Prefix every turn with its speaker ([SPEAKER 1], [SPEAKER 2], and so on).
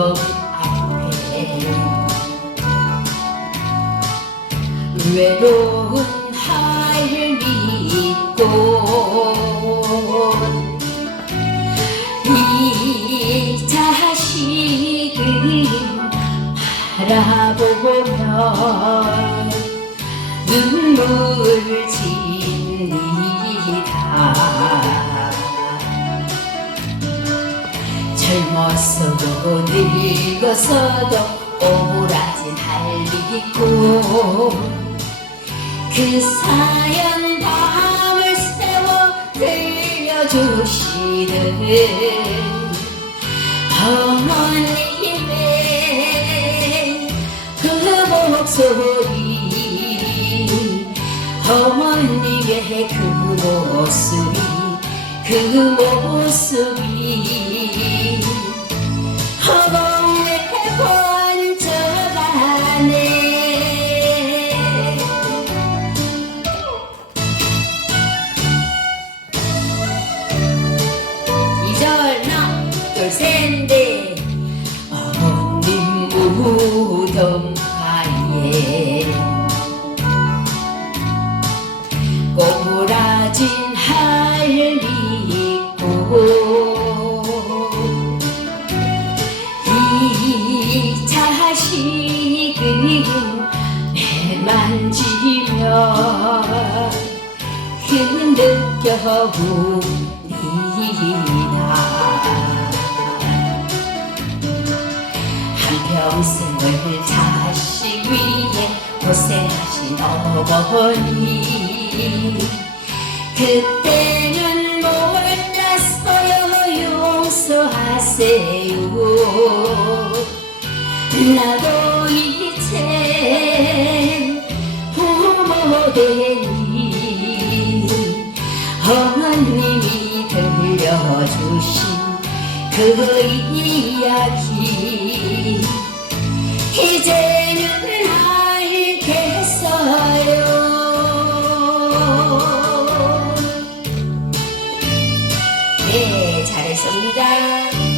[SPEAKER 1] 벽 앞에 외로운 할미꽃 이 자식을 바라보며 눈물 지 젊었어도 늙었어도 오라진 할미꽃 그 사연 밤을 새워 들려주시는 어머님의 그 목소리 어머님의 그 모습이 그 모습이 둘셋넷 어머님 무덤 가에 꼬부라진 할미꽃 이 자식을 매만지며 흐느껴봅니다 한평생을 자식 위해 고생하신 어머니 그때는 몰랐어요 용서하세요 나도 이제 부모 되니 어머님이 들려주신 그 이야기 이제는 알겠어요. 네 잘했습니다.